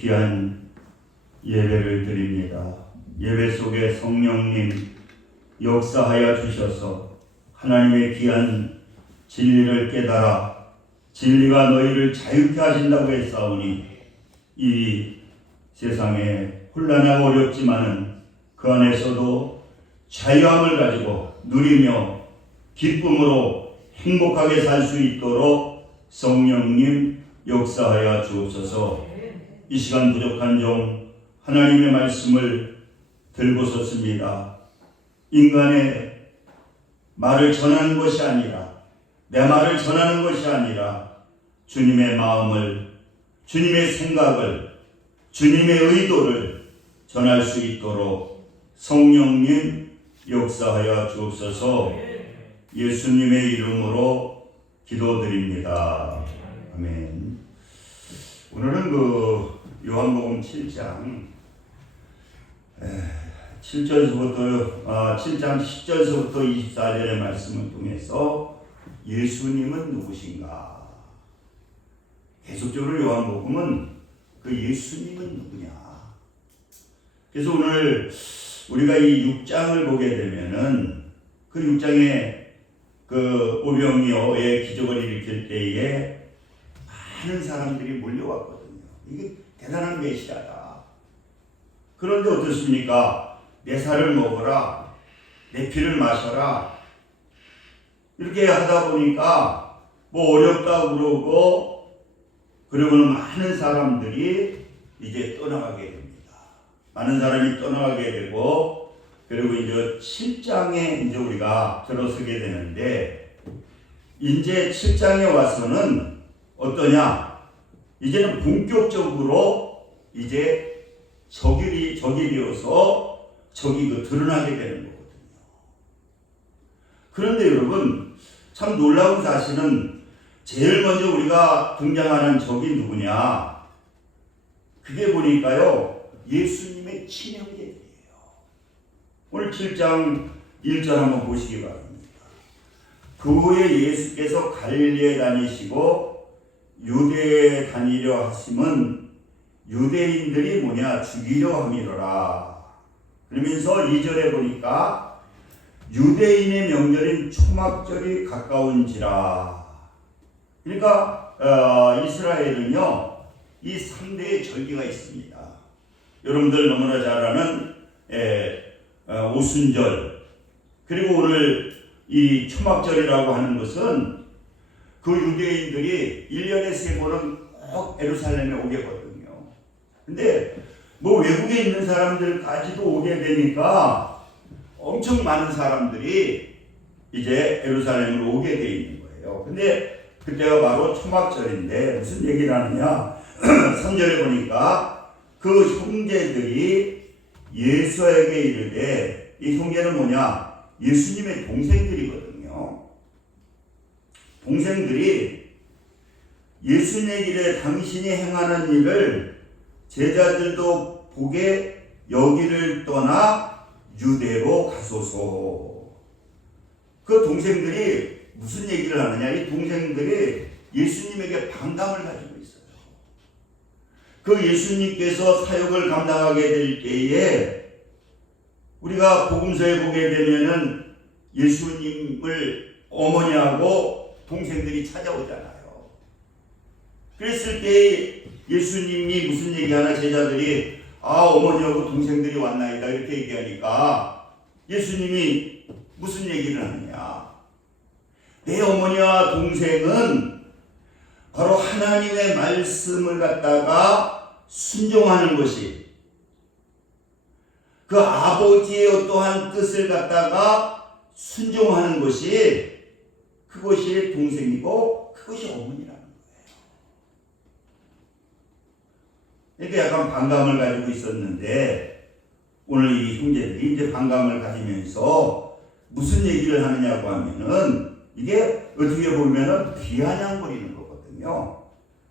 귀한 예배를 드립니다. 예배 속에 성령님 역사하여 주셔서 하나님의 귀한 진리를 깨달아 진리가 너희를 자유케 하신다고 했사오니 이 세상에 혼란하고 어렵지만은 그 안에서도 자유함을 가지고 누리며 기쁨으로 행복하게 살 수 있도록 성령님 역사하여 주옵소서. 이 시간 부족한 종 하나님의 말씀을 들고 섰습니다. 인간의 말을 전하는 것이 아니라, 내 말을 전하는 것이 아니라 주님의 마음을, 주님의 생각을, 주님의 의도를 전할 수 있도록 성령님 역사하여 주옵소서. 예수님의 이름으로 기도드립니다. 아멘. 오늘은 요한복음 7장 7장 10절서부터 24절의 말씀을 통해서 예수님은 누구신가? 계속적으로 요한복음은 그 예수님은 누구냐? 그래서 오늘 우리가 이 6장을 보게 되면은 그 6장에 그 오병이어의 기적을 일으킬 때에 많은 사람들이 몰려왔거든요. 이게 대단한 메시아다. 그런데 어떻습니까? 내 살을 먹어라, 내 피를 마셔라, 이렇게 하다 보니까 뭐 어렵다 그러고, 그러고는 많은 사람들이 이제 떠나가게 됩니다. 많은 사람이 떠나가게 되고, 그리고 이제 7장에 이제 우리가 들어서게 되는데, 이제 7장에 와서는 어떠냐? 이제는 본격적으로 이제 적이 되어서 적이 드러나게 되는 거거든요. 그런데 여러분, 참 놀라운 사실은 제일 먼저 우리가 등장하는 적이 누구냐? 그게 보니까요, 예수님의 친형제들이에요. 오늘 7장 1절 한번 보시기 바랍니다. 그 후에 예수께서 갈릴리에 다니시고 유대에 다니려 하심은 유대인들이 죽이려 함이로라. 그러면서 2절에 보니까 유대인의 명절인 초막절이 가까운지라. 그러니까 이스라엘은요, 이 3대의 절기가 있습니다. 여러분들 너무나 잘 아는 오순절, 그리고 오늘 이 초막절이라고 하는 것은 그 유대인들이 1년에 3번은 꼭 예루살렘에 오게거든요. 근데 뭐 외국에 있는 사람들까지도 오게 되니까 엄청 많은 사람들이 이제 예루살렘으로 오게 돼 있는 거예요. 근데 그때가 바로 초막절인데 무슨 얘기를 하느냐? 3절에 보니까 그 형제들이 예수에게 이르되, 이 형제는 뭐냐? 예수님의 동생들이거든요. 동생들이 예수님에게 당신이 행하는 일을 제자들도 보게 여기를 떠나 유대로 가소서. 그 동생들이 무슨 얘기를 하느냐? 이 동생들이 예수님에게 반감을 가지고 있어요. 그 예수님께서 사역을 감당하게 될 때에 우리가 복음서에 보게 되면은 예수님을 어머니하고 동생들이 찾아오잖아요. 그랬을 때 예수님이 무슨 얘기하나? 제자들이 어머니하고 동생들이 왔나이다 이렇게 얘기하니까 예수님이 무슨 얘기를 하느냐? 내 어머니와 동생은 바로 하나님의 말씀을 갖다가 순종하는 것이, 그 아버지의 어떠한 뜻을 갖다가 순종하는 것이, 그것이 동생이고 그것이 어머니라는 거예요. 이렇게 약간 반감을 가지고 있었는데 오늘 이 형제들이 이제 반감을 가지면서 무슨 얘기를 하느냐고 하면은, 이게 어떻게 보면은 비아냥거리는 거거든요.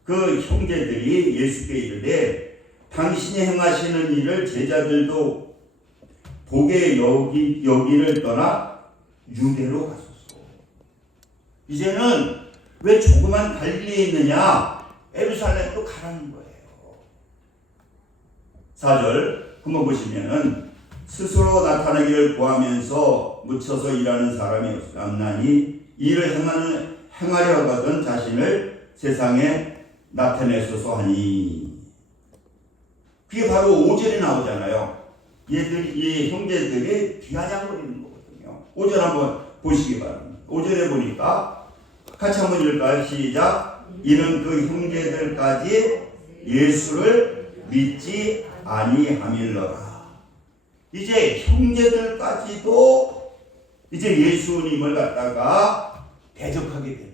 그 형제들이 예수께 이르되 당신이 행하시는 일을 제자들도 보게 여기를 떠나 유대로 가소서. 이제는 왜 조그만 갈릴리에 있느냐? 예루살렘으로 가라는 거예요. 4절 한번 보시면은 스스로 나타나기를 구하면서 묻혀서 일하는 사람이 없나니 이를 행하려 하거든 자신을 세상에 나타내소서 하니. 그게 바로 5절에 나오잖아요. 이 형제들이 비아냥거리는 거거든요. 5절 한번 보시기 바랍니다. 5절에 보니까 같이 한번 읽을까요? 시작. 이는 그 형제들까지 예수를 믿지 아니함일러라. 이제 형제들까지도 이제 예수님을 갖다가 대적하게 되는 거예요.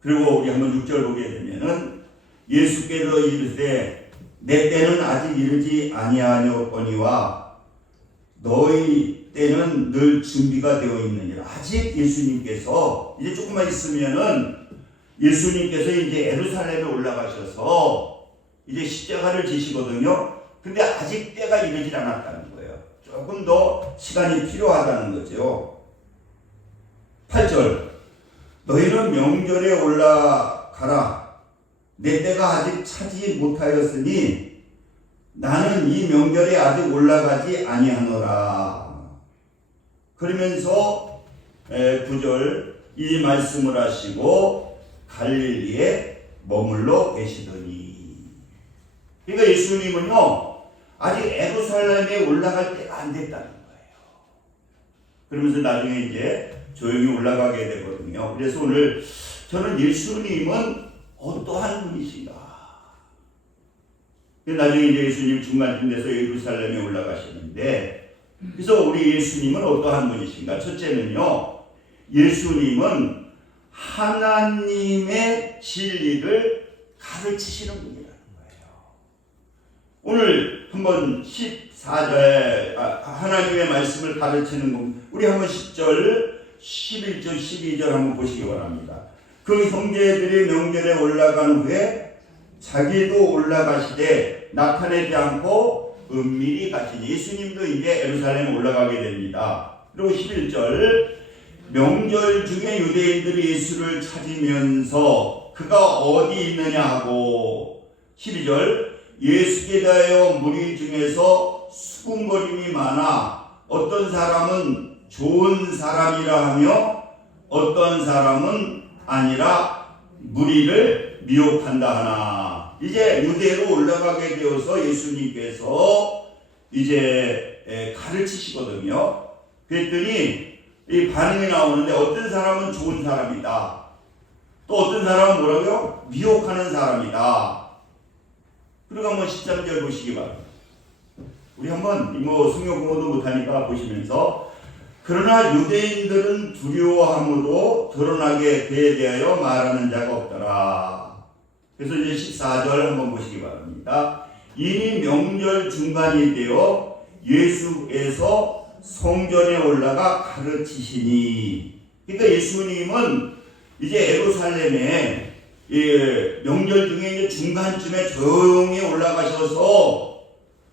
그리고 우리 한번 6절 보게 되면은 예수께서 이르시되 내 때는 아직 이르지 아니하였거니와 너희 때는 늘 준비가 되어 있느니라. 아직 예수님께서 이제 조금만 있으면은 예수님께서 이제 예루살렘에 올라가셔서 이제 십자가를 지시거든요. 근데 아직 때가 이르지 않았다는 거예요. 조금 더 시간이 필요하다는 거죠. 8절 너희는 명절에 올라가라. 내 때가 아직 차지 못하였으니 나는 이 명절에 아직 올라가지 아니하노라. 그러면서 9절 이 말씀을 하시고 갈릴리에 머물러 계시더니. 그러니까 예수님은요 아직 예루살렘에 올라갈 때가 안 됐다는 거예요. 그러면서 나중에 이제 조용히 올라가게 되거든요. 그래서 오늘 저는 예수님은 어떠한 분이신가? 나중에 이제 예수님 중간쯤 돼서 예루살렘에 올라가시는데, 그래서 우리 예수님은 어떠한 분이신가? 첫째는요, 예수님은 하나님의 진리를 가르치시는 분이라는 거예요. 오늘 한번 14절 하나님의 말씀을 가르치는 분, 우리 한번 10절, 11절, 12절 한번 보시기 바랍니다. 그 형제들이 명절에 올라간 후에 자기도 올라가시되 나타내지 않고 은밀히 가시니. 예수님도 이제 예루살렘에 올라가게 됩니다. 그리고 11절 명절 중에 유대인들이 예수를 찾으면서 그가 어디 있느냐 하고. 12절 예수께 대하여 무리 중에서 수군거림이 많아 어떤 사람은 좋은 사람이라 하며 어떤 사람은 아니라 무리를 미혹한다 하나. 이제 유대로 올라가게 되어서 예수님께서 이제 가르치시거든요. 그랬더니 이 반응이 나오는데 어떤 사람은 좋은 사람이다. 또 어떤 사람은 뭐라고요? 미혹하는 사람이다. 그리고 한번 13절 보시기 바랍니다. 우리 한번 뭐 성경 공부도 못하니까 보시면서 그러나 유대인들은 두려워함으로 드러나게 그에 대하여 말하는 자가 없더라. 그래서 이제 14절 한번 보시기 바랍니다. 이미 명절 중간이 되어 예수께서 성전에 올라가 가르치시니. 그러니까 예수님은 이제 예루살렘에 명절 중에 이제 중간쯤에 조용히 올라가셔서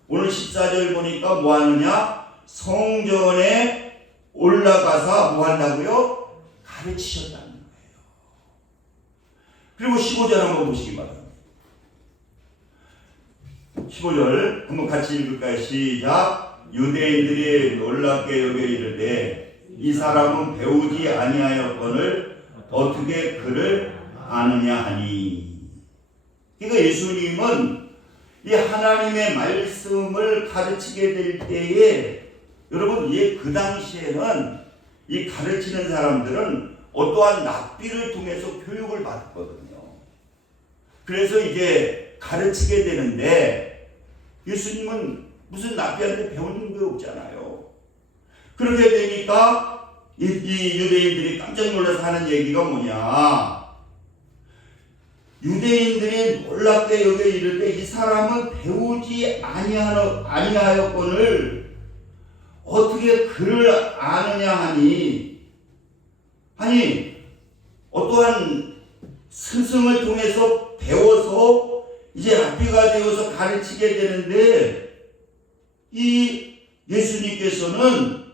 오늘 14절 보니까 뭐 하느냐? 성전에 올라가서 뭐 한다고요? 가르치셨다는 거예요. 그리고 15절 한번 보시기 바랍니다. 15절 한번 같이 읽을까요? 시작. 유대인들이 놀랍게 여겨 이르되 이 사람은 배우지 아니하였거늘 어떻게 그를 아느냐 하니. 그러니까 예수님은 이 하나님의 말씀을 가르치게 될 때에 여러분, 그 당시에는 이 가르치는 사람들은 어떠한 납비를 통해서 교육을 받았거든요. 그래서 이제 가르치게 되는데 예수님은 무슨 납비한테 배우는 게 없잖아요. 그렇게 되니까 이 유대인들이 깜짝 놀라서 하는 얘기가 뭐냐? 유대인들이 놀랍게 여겨 이를 때 이 사람은 배우지 아니하였거늘 어떻게 그를 아느냐 하니. 아니 어떠한 스승을 통해서 배워서 이제 랍비가 되어서 가르치게 되는데 이 예수님께서는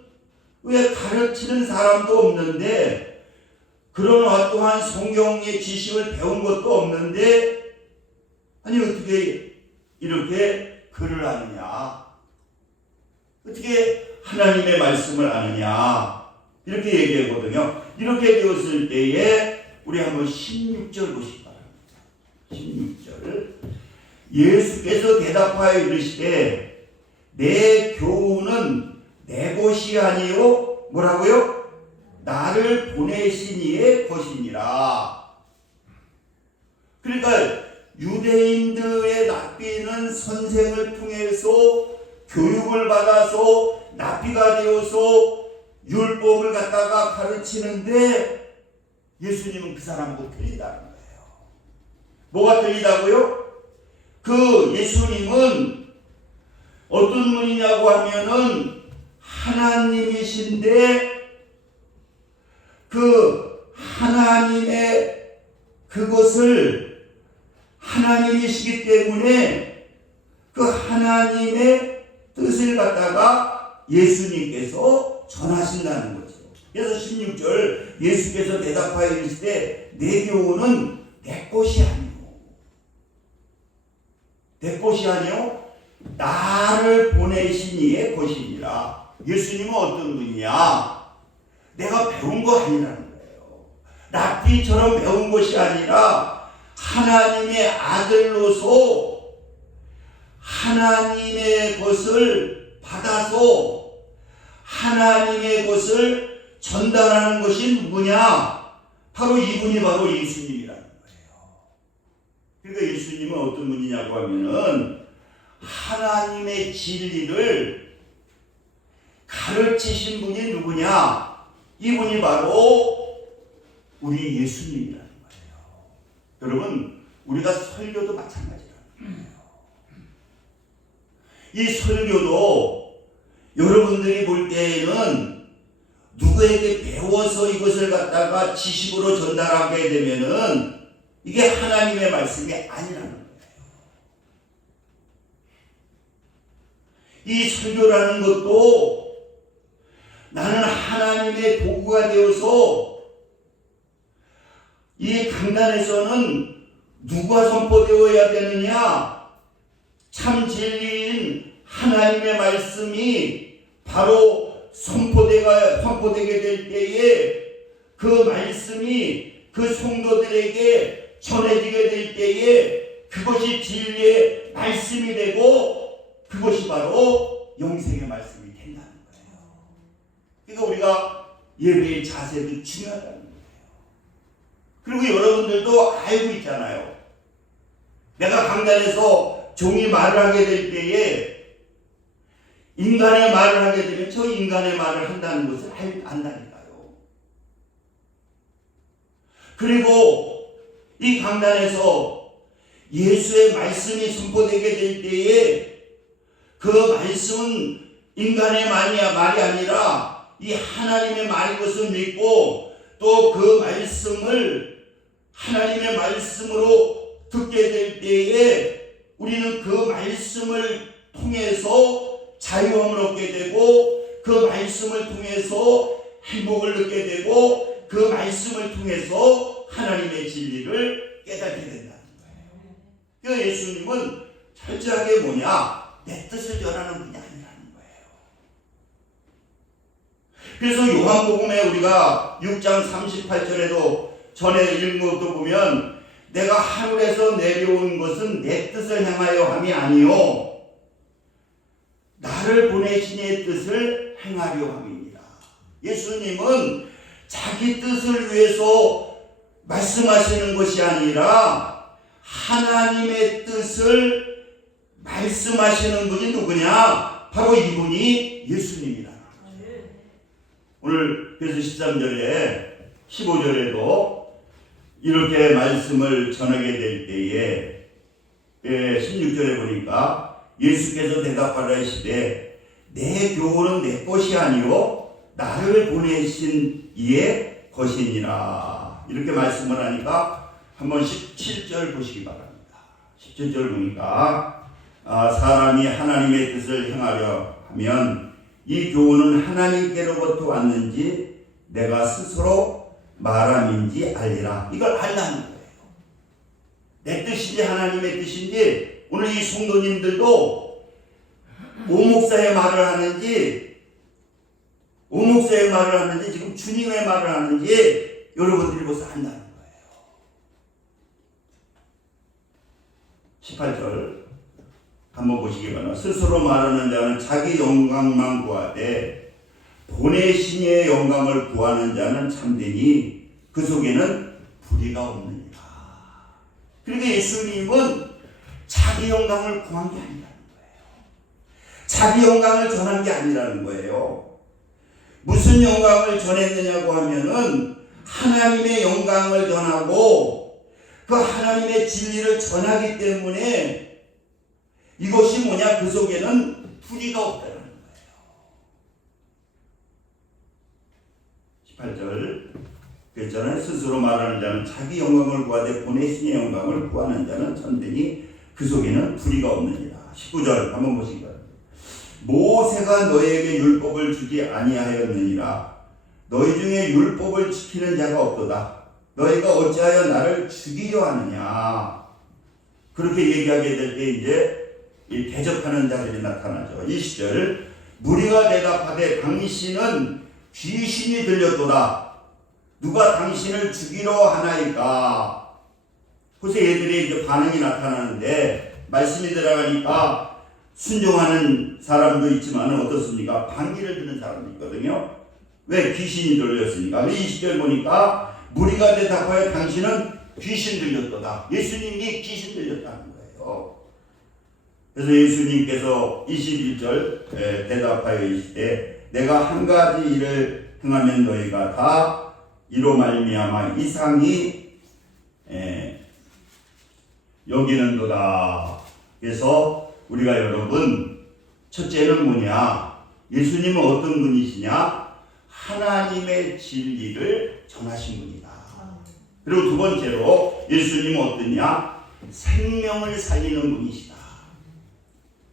왜 가르치는 사람도 없는데 그런 어떠한 성경의 지식을 배운 것도 없는데 아니 어떻게 이렇게 글을 아느냐? 어떻게 하나님의 말씀을 아느냐? 이렇게 얘기하거든요. 이렇게 되었을 때에 우리 한번 16절 보시기 바랍니다. 16절. 예수께서 대답하여 이르시되 내 교훈은 내 것이 아니요 뭐라고요? 나를 보내신 이의 것이니라. 그러니까 유대인들의 납비는 선생을 통해서 교육을 받아서 납비가 되어서 율법을 갖다가 가르치는데 예수님은 그 사람하고 틀리다는 거예요. 뭐가 틀리다고요? 그 예수님은 어떤 분이냐고 하면은 하나님이신데 그 하나님의 그것을 하나님이시기 때문에 그 하나님의 뜻을 갖다가 예수님께서 전하신다는 거죠. 그래서 16절 예수께서 대답하여 이르시되 내 교훈은 내 것이 아니오. 내 것이 아니오 나를 보내신 이의 것이니라. 예수님은 어떤 분이냐? 내가 배운 거 아니라는 거예요. 납비처럼 배운 것이 아니라 하나님의 아들로서 하나님의 것을 받아서 하나님의 것을 전달하는 것이 누구냐? 바로 이분이 바로 예수님이라는 거예요. 그러니까 예수님은 어떤 분이냐고 하면은 하나님의 진리를 가르치신 분이 누구냐? 이분이 바로 우리 예수님이라는 거예요. 여러분, 우리가 설교도 마찬가지라는 거예요. 이 설교도 여러분들이 볼 때에는 누구에게 배워서 이것을 갖다가 지식으로 전달하게 되면은 이게 하나님의 말씀이 아니라는 거예요. 이 설교라는 것도 나는 하나님의 도구가 되어서 이 강단에서는 누가 선포되어야 되느냐? 참 진리인 하나님의 말씀이 바로 선포되게 될 때에 그 말씀이 그 성도들에게 전해지게 될 때에 그것이 진리의 말씀이 되고 그것이 바로 영생의 말씀이 된다는 거예요. 그러니까 우리가 예배의 자세도 중요하다는 거예요. 그리고 여러분들도 알고 있잖아요. 내가 강단에서 종이 말을 하게 될 때에 인간의 말을 하게 되면 저 인간의 말을 한다는 것을 안다니까요. 그리고 이 강단에서 예수의 말씀이 선포되게 될 때에 그 말씀은 인간의 말이 아니라 이 하나님의 말인 것을 믿고 또 그 말씀을 하나님의 말씀으로 듣게 될 때에 우리는 그 말씀을 통해서 자유함을 얻게 되고 그 말씀을 통해서 행복을 얻게 되고 그 말씀을 통해서 하나님의 진리를 깨닫게 된다는 거예요. 그러니까 예수님은 철저하게 뭐냐? 내 뜻을 전하는 분이 아니라는 거예요. 그래서 요한복음에 우리가 6장 38절에도 전에 읽은 것도 보면 내가 하늘에서 내려온 것은 내 뜻을 향하여 함이 아니요 나를 보내신 이의 뜻을 행하려 함이니라. 예수님은 자기 뜻을 위해서 말씀하시는 것이 아니라 하나님의 뜻을 말씀하시는 분이 누구냐? 바로 이분이 예수님이라는 거죠. 오늘 그래서 13절에 15절에도 이렇게 말씀을 전하게 될 때에 16절에 보니까 예수께서 대답하시되 내 교훈은 내 것이 아니요 나를 보내신 이의 것이니라. 이렇게 말씀을 하니까 한번 17절 보시기 바랍니다. 17절 보니까 사람이 하나님의 뜻을 행하려 하면 이 교훈은 하나님께로부터 왔는지 내가 스스로 말함인지 알리라. 이걸 알라는 거예요. 내 뜻인지 하나님의 뜻인지 오늘 이 성도님들도 오목사의 말을 하는지 지금 주님의 말을 하는지 여러분들이 벌써 안다는 거예요. 18절 한번 보시기 바랍니다. 스스로 말하는 자는 자기 영광만 구하되 보내신 이의 영광을 구하는 자는 참되니 그 속에는 불의가 없느니라. 그러니까 예수님은 자기 영광을 구한 게 아니라는 거예요. 자기 영광을 전한 게 아니라는 거예요. 무슨 영광을 전했느냐고 하면은 하나님의 영광을 전하고 그 하나님의 진리를 전하기 때문에 이것이 뭐냐? 그 속에는 불의가 없다는 거예요. 18절 그랬잖아요. 스스로 말하는 자는 자기 영광을 구하되 보내신의 영광을 구하는 자는 참되니 그 속에는 불의가 없느니라. 19절 한번 보시기 바랍니다. 모세가 너희에게 율법을 주지 아니하였느니라. 너희 중에 율법을 지키는 자가 없도다. 너희가 어찌하여 나를 죽이려 하느냐. 그렇게 얘기하게 될 때 이제 이 대적하는 자들이 나타나죠. 20절 무리가 대답하되 당신은 귀신이 들렸도다. 누가 당신을 죽이려 하나이까. 그래서 얘들이 이제 반응이 나타나는데 말씀이 들어가니까 순종하는 사람도 있지만 어떻습니까? 반기를 드는 사람도 있거든요. 왜? 귀신이 들렸으니까. 20절 보니까 무리가 대답하여 당신은 귀신 들렸도다. 예수님이 귀신 들렸다는 거예요. 그래서 예수님께서 21절 대답하여 이르시되 내가 한 가지 일을 행하면 너희가 다 이로 말미암아 이상히 여기는도다. 그래서 우리가 여러분 첫째는 뭐냐? 예수님은 어떤 분이시냐? 하나님의 진리를 전하신 분이다. 그리고 두 번째로 예수님은 어떠냐? 생명을 살리는 분이시다.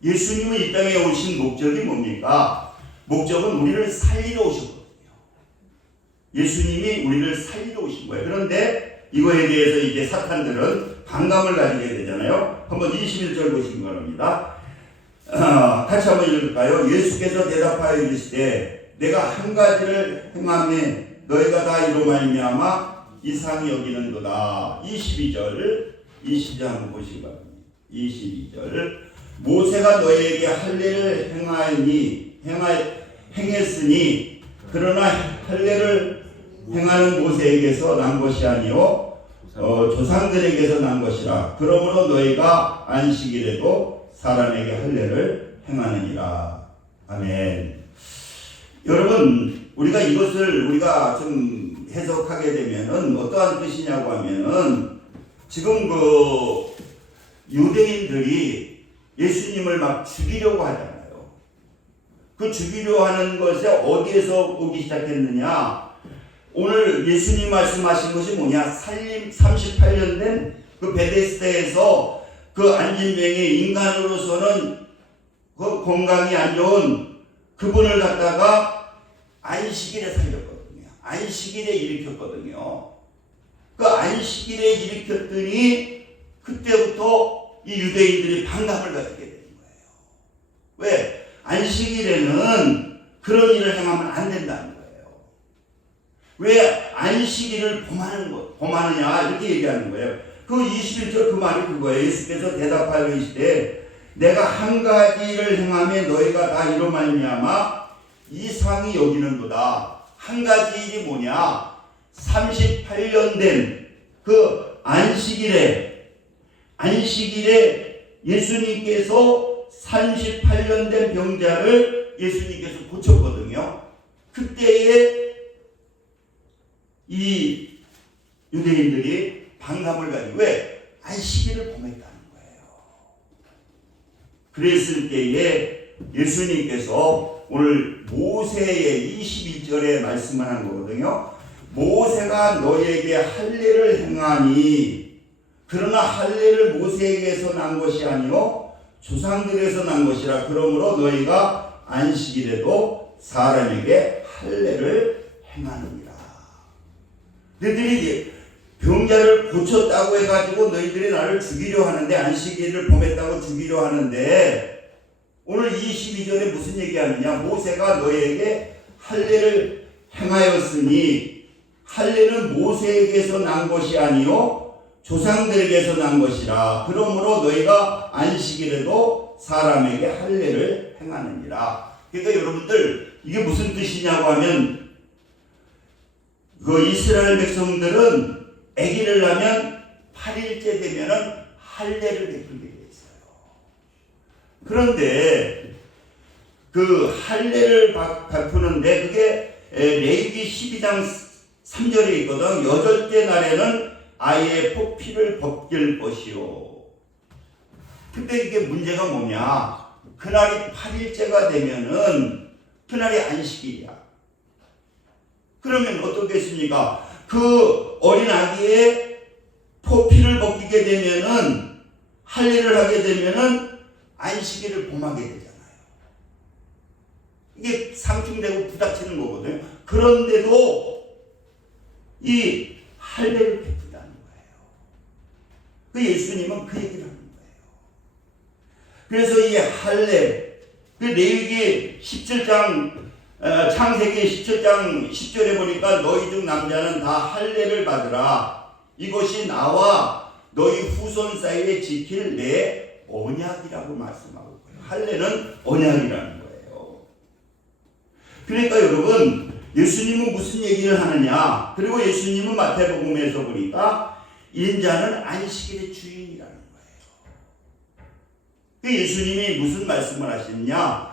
예수님은 이 땅에 오신 목적이 뭡니까? 목적은 우리를 살리러 오셨거든요. 예수님이 우리를 살리러 오신 거예요. 그런데 이거에 대해서 이제 사탄들은 반감을 가지게 되잖아요. 한번 21절 보시기 바랍니다. 같이 한번 읽을까요? 예수께서 대답하여 이르시되 내가 한 가지를 행하매 너희가 다 이로 말미암아 이상히 여기는도다. 22절 한번 보시기 바랍니다. 22절 모세가 너희에게 할례를 행했으니 그러나 할례를 행하는 모세에게서 난 것이 아니요 조상들에게서 난 것이라. 그러므로 너희가 안식일에도 사람에게 할례를 행하느니라. 아멘. 여러분 우리가 이것을 우리가 좀 해석하게 되면은 어떠한 뜻이냐고 하면은 지금 그 유대인들이 예수님을 막 죽이려고 하잖아요. 그 죽이려 하는 것에 어디에서 오기 시작했느냐? 오늘 예수님 말씀하신 것이 뭐냐? 살림 38년 된 그 베데스다에서 그 안진뱅이 인간으로서는 그 건강이 안 좋은 그분을 갖다가 안식일에 살렸거든요. 안식일에 일으켰거든요. 그 안식일에 일으켰더니 그때부터 이 유대인들이 반감을 가지게 되는 거예요. 왜? 안식일에는 그런 일을 행하면 안 된다는 거예요. 왜 안식일을 범하느냐 이렇게 얘기하는 거예요. 그 21절 그 말이 그거예요. 예수께서 대답하여 이르시되 내가 한 가지를 행하면 너희가 다 이로 말미암아 이상히 여기는도다. 한 가지 일이 뭐냐? 38년 된 그 안식일에 예수님께서 38년 된 병자를 예수님께서 고쳤거든요. 그때에 이 유대인들이 반감을 가지고 왜? 안식일을 범했다는 거예요. 그랬을 때에 예수님께서 오늘 모세의 21절에 말씀을 한 거거든요. 모세가 너희에게 할례를 행하니 그러나 할례를 모세에게서 난 것이 아니요 조상들에서 난 것이라. 그러므로 너희가 안식일에도 사람에게 할례를 행하느니라. 너희들이 병자를 고쳤다고 해가지고 너희들이 나를 죽이려 하는데, 안식일을 범했다고 죽이려 하는데, 오늘 22절에 무슨 얘기하느냐? 모세가 너에게 할례를 행하였으니 할례는 모세에게서 난 것이 아니요 조상들에게서 난 것이라. 그러므로 너희가 안식일에도 사람에게 할례를 행하느니라. 그러니까 여러분들, 이게 무슨 뜻이냐고 하면, 그 이스라엘 백성들은 아기를 낳으면 8일째 되면은 할례를 베풀게 돼 있어요. 그런데 그 할례를 베푸는데 그게 레위기 12장 3절에 있거든. 여덟째 날에는 아이의 포피를 벗길 것이요. 근데 이게 문제가 뭐냐? 그날이 8일째가 되면은 그날이 안식일이야. 그러면 어떻겠습니까? 그 어린 아기의 포피를 벗기게 되면은, 할례를 하게 되면은 안식일을 범하게 되잖아요. 이게 상충되고 부닥치는 거거든요. 그런데도 이 할례를 베푼다는 거예요. 그 예수님은 그 얘기를 하는 거예요. 그래서 이 할례, 그 레위기 17장, 창세기 17장 10절에 보니까 너희 중 남자는 다 할례를 받으라. 이것이 나와 너희 후손 사이에 지킬 내 언약이라고 말씀하고 있고요. 할례는 언약이라는 거예요. 그러니까 여러분, 예수님은 무슨 얘기를 하느냐? 그리고 예수님은 마태복음에서 보니까 인자는 안식일의 주인이라는 거예요. 예수님이 무슨 말씀을 하시느냐?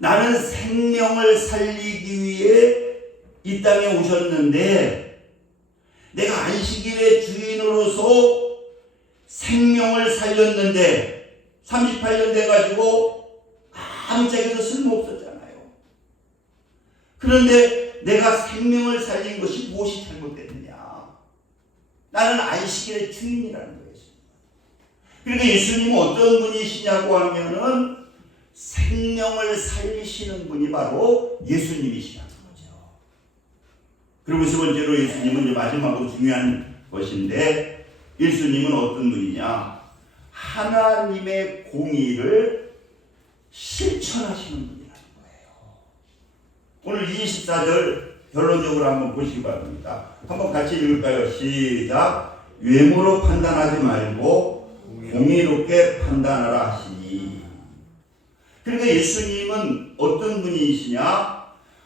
나는 생명을 살리기 위해 이 땅에 오셨는데, 내가 안식일의 주인으로서 생명을 살렸는데 38년 돼가지고 아무 짝에도 쓸모없었잖아요. 그런데 내가 생명을 살린 것이 무엇이 잘못됐느냐? 나는 안식일의 주인이라는 거예요. 그러니까 예수님은 어떤 분이시냐고 하면은 생명을 살리시는 분이 바로 예수님이시라는 거죠. 그리고 세 번째로 예수님은 이제 마지막으로 중요한 것인데, 예수님은 어떤 분이냐? 하나님의 공의를 실천하시는 분이라는 거예요. 오늘 24절 결론적으로 한번 보시기 바랍니다. 한번 같이 읽을까요? 시작. 외모로 판단하지 말고 공의롭게 판단하라 하시니. 그러니까 예수님은 어떤 분이시냐?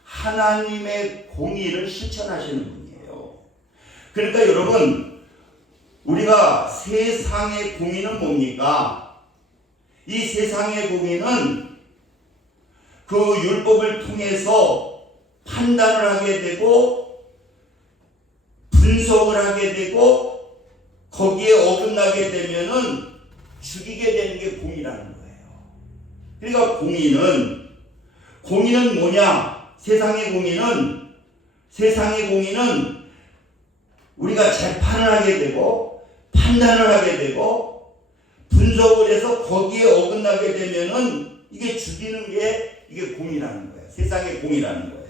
하나님의 공의를 실천하시는 분이에요. 그러니까 여러분, 우리가 세상의 공의는 뭡니까? 이 세상의 공의는 그 율법을 통해서 판단을 하게 되고 분석을 하게 되고 거기에 어긋나게 되면은 죽이게 되는 게 공의라는 거예요. 그러니까 공의는 뭐냐? 세상의 공의는 우리가 재판을 하게 되고 판단을 하게 되고 분석을 해서 거기에 어긋나게 되면은 이게 죽이는 게 이게 공의라는 거예요. 세상의 공의라는 거예요.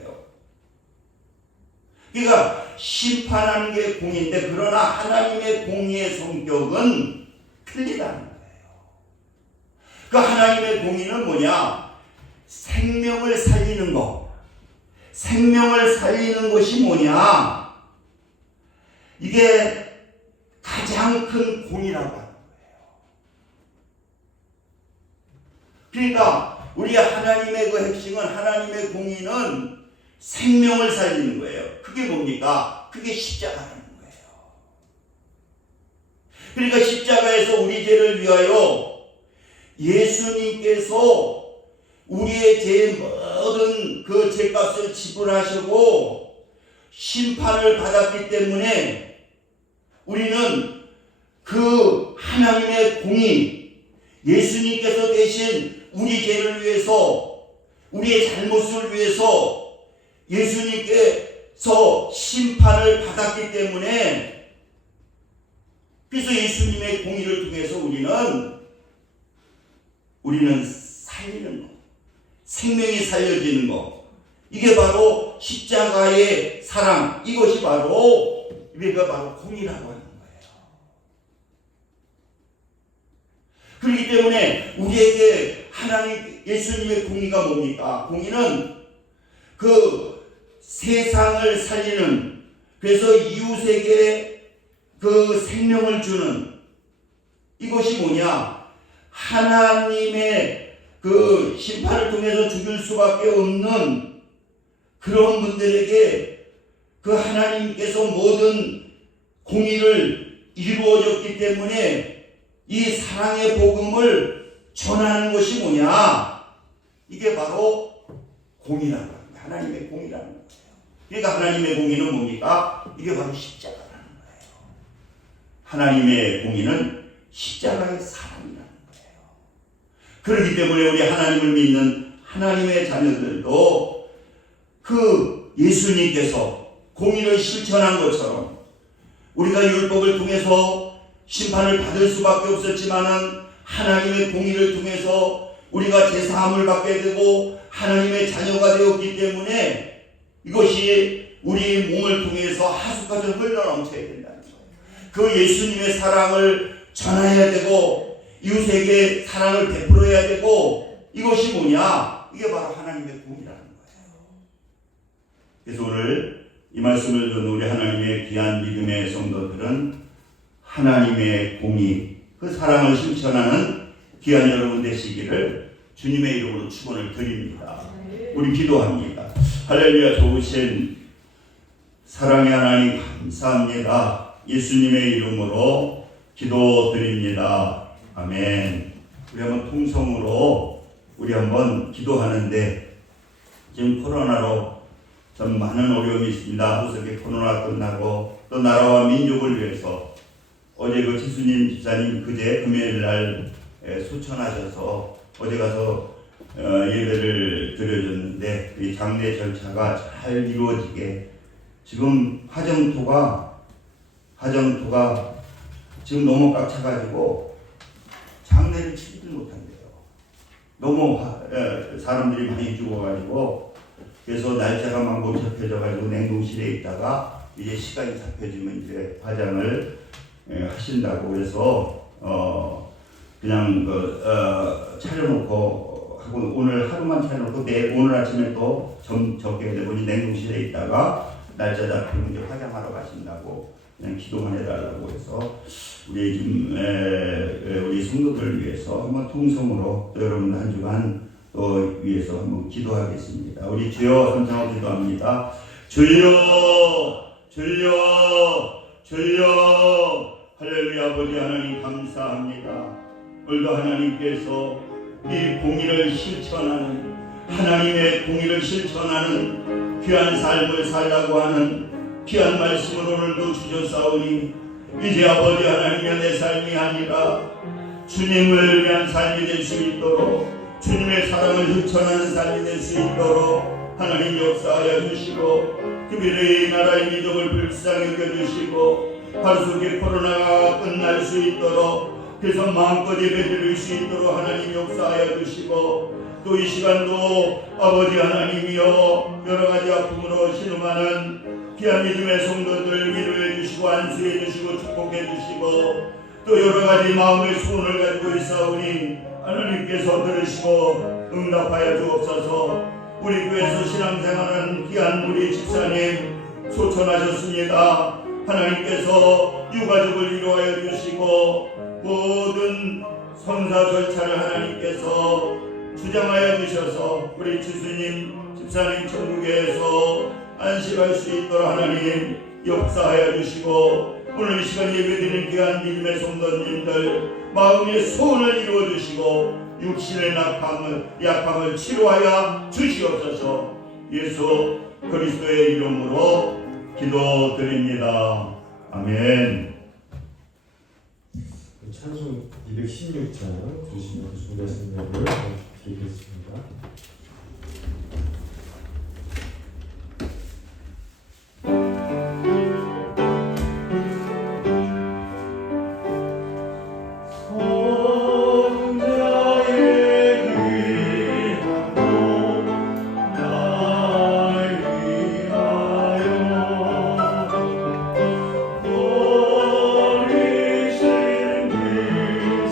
그러니까 심판하는 게 공의인데, 그러나 하나님의 공의의 성격은 틀리다는 거예요. 그 하나님의 공의는 뭐냐? 생명을 살리는 것. 생명을 살리는 것이 뭐냐? 이게 가장 큰 공의라고 하는 거예요. 그러니까 우리 하나님의 그 핵심은, 하나님의 공의는 생명을 살리는 거예요. 그게 뭡니까? 그게 십자가라는 거예요. 그러니까 십자가에서 우리 죄를 위하여 예수님께서 우리의 죄의 모든 그 죄값을 지불하시고 심판을 받았기 때문에 우리는 그 하나님의 공의, 예수님께서 대신 우리 죄를 위해서, 우리의 잘못을 위해서 예수님께서 심판을 받았기 때문에, 그래서 예수님의 공의를 통해서 우리는 살리는 것, 생명이 살려지는 것, 이게 바로 십자가의 사랑, 이것이 바로 우리가 바로 공의라고 하는 거예요. 그렇기 때문에 우리에게 하나님 예수님의 공의가 뭡니까? 공의는 그 세상을 살리는, 그래서 이웃에게 그 생명을 주는, 이것이 뭐냐? 하나님의 그 심판을 통해서 죽일 수밖에 없는 그런 분들에게 그 하나님께서 모든 공의를 이루어졌기 때문에 이 사랑의 복음을 전하는 것이 뭐냐? 이게 바로 공의라는 거예요. 하나님의 공의라는 거예요. 그러니까 하나님의 공의는 뭡니까? 이게 바로 십자가라는 거예요. 하나님의 공의는 십자가의 사랑이라는 거예요. 그렇기 때문에 우리 하나님을 믿는 하나님의 자녀들도 그 예수님께서 공의를 실천한 것처럼 우리가 율법을 통해서 심판을 받을 수밖에 없었지만은 하나님의 공의를 통해서 우리가 제사함을 받게 되고 하나님의 자녀가 되었기 때문에 이것이 우리 몸을 통해서 하수까지 흘러넘쳐야 된다는 거예요. 그 예수님의 사랑을 전해야 되고 이웃에게 사랑을 베풀어야 되고, 이것이 뭐냐? 이게 바로 하나님의 공의라는 거예요. 그래서 오늘 이 말씀을 듣는 우리 하나님의 귀한 믿음의 성도들은 하나님의 공의, 그 사랑을 실천하는 귀한 여러분 되시기를 주님의 이름으로 축원을 드립니다. 우리 기도합니다. 할렐루야. 좋으신 사랑의 하나님 감사합니다. 예수님의 이름으로 기도드립니다. 아멘. 우리 한번 통성으로 우리 한번 기도하는데, 지금 코로나로 좀 많은 어려움이 있습니다. 후속에 코로나 끝나고 또 나라와 민족을 위해서 어제 그 지수님 집사님 그제 금요일날 소천하셔서 어제 가서 예배를 드려줬는데 이 장례 절차가 잘 이루어지게, 지금 화정토가 지금 너무 꽉 차가지고 장례를 치르지 못한대요. 너무 사람들이 많이 죽어가지고, 그래서 날짜가 막 못 잡혀져가지고 냉동실에 있다가 이제 시간이 잡혀지면 이제 화장을 하신다고. 그래서 그냥 차려놓고 하고 오늘 하루만 차려놓고 내일 오늘 아침에 또 적게 되보니 냉동실에 있다가 날짜 잡히면 이제 화장하러 가신다고 그냥 기도만 해달라고 해서 우리 지금 우리 성도들을 위해서 한번 통성으로 또 여러분 한 주간 또 위해서 한번 기도하겠습니다. 우리 주여 삼창으로 기도합니다. 주여 주여 주여. 할렐루야. 아버지 하나님 감사합니다. 오늘도 하나님께서 이 공의를 실천하는, 하나님의 공의를 실천하는 귀한 삶을 살라고 하는 귀한 말씀을 오늘도 주셨사오니 이제 아버지 하나님의 내 삶이 아니라 주님을 위한 삶이 될 수 있도록, 주님의 사랑을 흑천하는 삶이 될 수 있도록 하나님 역사하여 주시고, 특별히 이 나라의 민족을 불쌍히 여겨주시고 하루속에 코로나가 끝날 수 있도록, 그래서 마음껏 예배드릴 수 있도록 하나님 역사하여 주시고, 또 이 시간도 아버지 하나님이여 여러가지 아픔으로 신음하는 귀한 믿음의 성도들 위로해 주시고 안수해 주시고 축복해 주시고, 또 여러가지 마음의 소원을 가지고 있사오니 하나님께서 들으시고 응답하여 주옵소서. 우리 교회에서 신앙생활하는 귀한 우리 집사님 소천하셨습니다. 하나님께서 유가족을 위로하여 주시고 모든 성사 절차를 하나님께서 주장하여 주셔서 우리 지수님 집사님 천국에서 안식할 수 있도록 하나님 역사하여 주시고, 오늘 이 시간 예배드리는 귀한 믿음의 성도님들 마음의 소원을 이루어 주시고 육신의 약함을 치료하여 주시옵소서. 예수 그리스도의 이름으로 기도드립니다. 아멘. 찬송 216장 주시면 준비하신 내용을 드리겠습니다.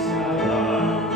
사랑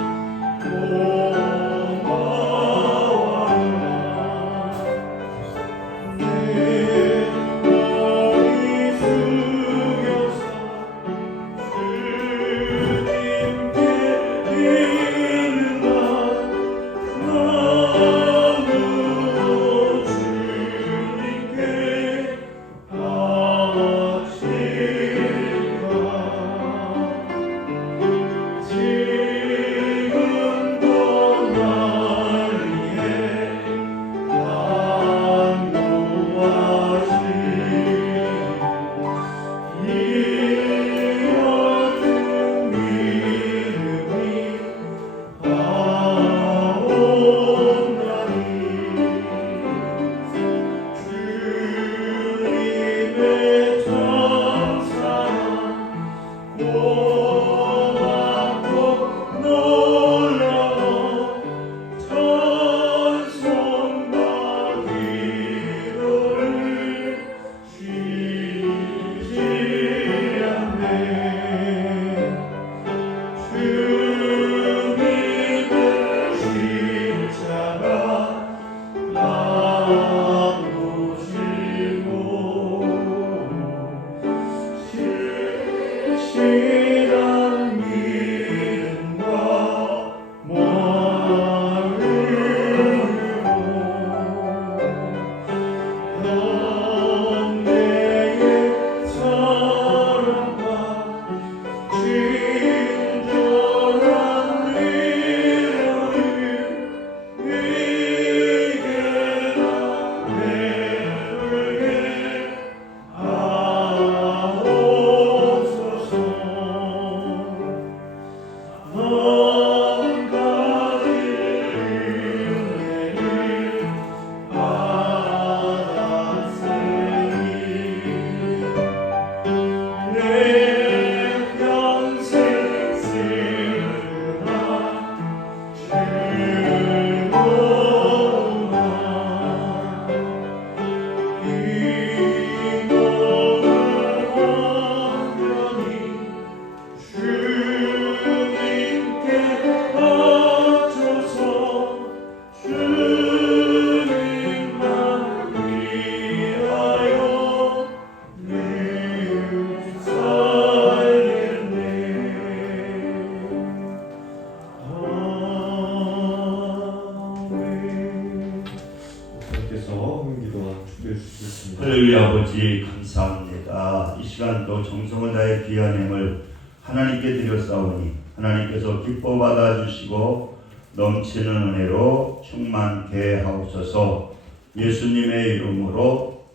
할렐루야. 아버지 감사합니다. 이 시간도 정성을 다해 귀한 행을 하나님께 드렸사오니 하나님께서 기뻐 받아주시고 넘치는 은혜로 충만케 하옵소서. 예수님의 이름으로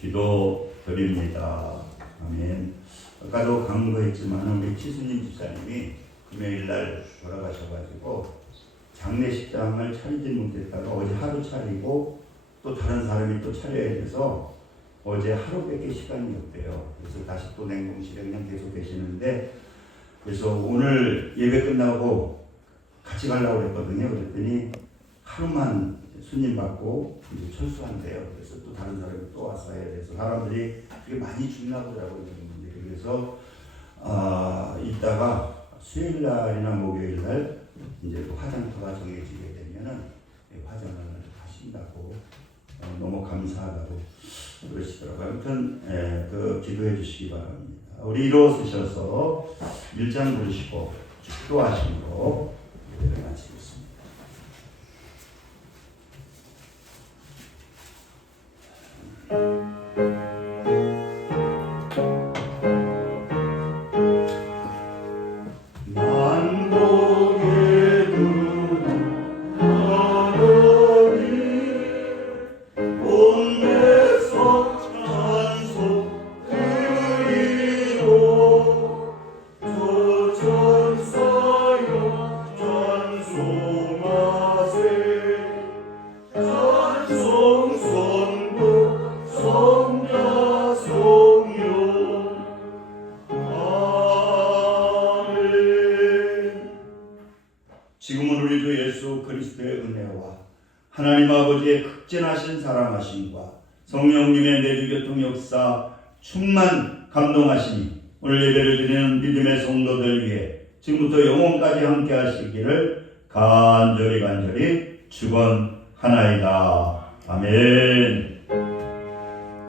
기도드립니다. 아멘. 아까도 강조했지만 우리 치수님 집사님이 금요일날 돌아가셔가지고 장례식장을 차리지 못했다가 어제 하루 차리고 또 다른 사람이 또 차려야 돼서 어제 하루밖에 시간이 없대요. 그래서 다시 또 냉동실에 그냥 계속 계시는데, 그래서 오늘 예배 끝나고 같이 가려고 했거든요. 그랬더니 하루만 손님 받고 이제 철수한대요. 그래서 또 다른 사람이 또 와서 해야 돼서 사람들이 되게 많이 죽나 보다고 그러는데, 그래서 이따가 수요일 날이나 목요일 날 이제 또 화장터가 정해지게 되면은 화장을 하신다고 너무 감사하다고 그러시더라고요. 아무튼 그 기도해 주시기 바랍니다. 우리 일어서셔서 1장 부르시고 축도하심으로 예배를 마치겠습니다. 지금은 우리 주 예수 그리스도의 은혜와 하나님 아버지의 극진하신 사랑하심과 성령님의 내주교통 역사 충만 감동하시니 오늘 예배를 드리는 믿음의 성도들 위해 지금부터 영원까지 함께 하시기를 간절히 축원하나이다. 아멘.